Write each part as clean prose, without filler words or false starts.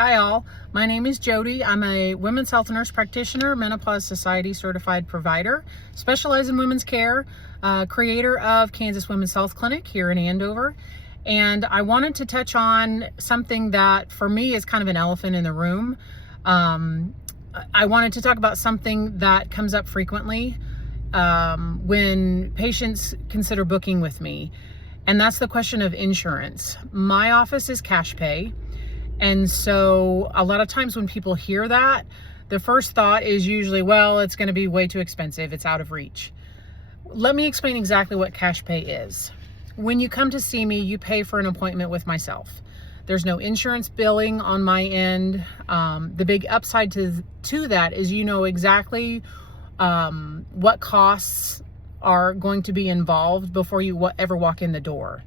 Hi all, my name is Jody. I'm a women's health nurse practitioner, Menopause Society certified provider, specialize in women's care, creator of Kansas Women's Health Clinic here in Andover. And I wanted to touch on something that for me is kind of an elephant in the room. I wanted to talk about something that comes up frequently when patients consider booking with me. And that's the question of insurance. My office is cash pay. And so a lot of times when people hear that, the first thought is usually, well, it's going to be way too expensive. It's out of reach. Let me explain exactly what cash pay is. When you come to see me, you pay for an appointment with myself. There's no insurance billing on my end. The big upside to that is you know exactly what costs are going to be involved before you ever walk in the door.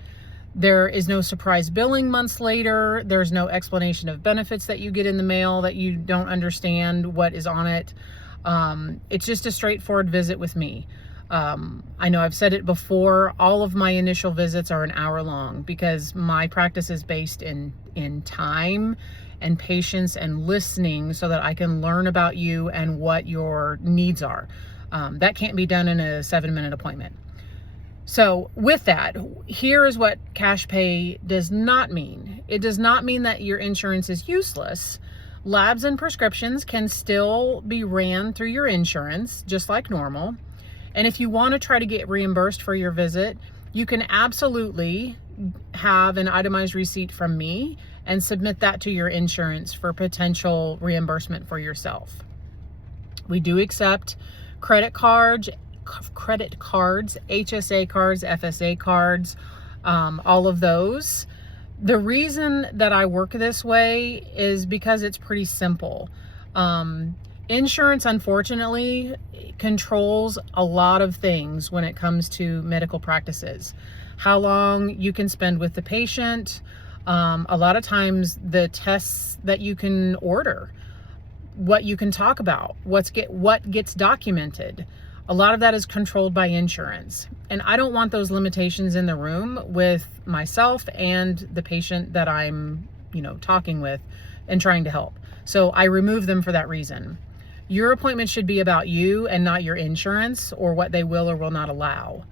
There is no surprise billing months later. There's no explanation of benefits that you get in the mail that you don't understand what is on it. It's just a straightforward visit with me. I know I've said it before, all of my initial visits are an hour long because my practice is based in time and patience and listening so that I can learn about you and what your needs are. That can't be done in a 7-minute appointment. So with that, here is what cash pay does not mean. It does not mean that your insurance is useless. Labs and prescriptions can still be ran through your insurance, just like normal. And if you want to try to get reimbursed for your visit, you can absolutely have an itemized receipt from me and submit that to your insurance for potential reimbursement for yourself. We do accept credit cards, HSA cards, FSA cards, all of those. The reason that I work this way is because it's pretty simple. Insurance, unfortunately, controls a lot of things when it comes to medical practices. How long you can spend with the patient, a lot of times the tests that you can order, what you can talk about, what gets documented. A lot of that is controlled by insurance. And I don't want those limitations in the room with myself and the patient that I'm, talking with and trying to help. So I remove them for that reason. Your appointment should be about you and not your insurance or what they will or will not allow.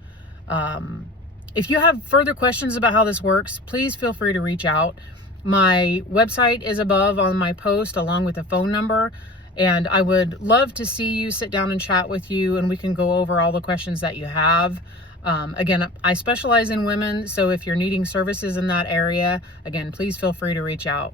If you have further questions about how this works, please feel free to reach out. My website is above on my post along with a phone number. And I would love to see you, sit down and chat with you, and we can go over all the questions that you have. Again, I specialize in women, so if you're needing services in that area, again, please feel free to reach out.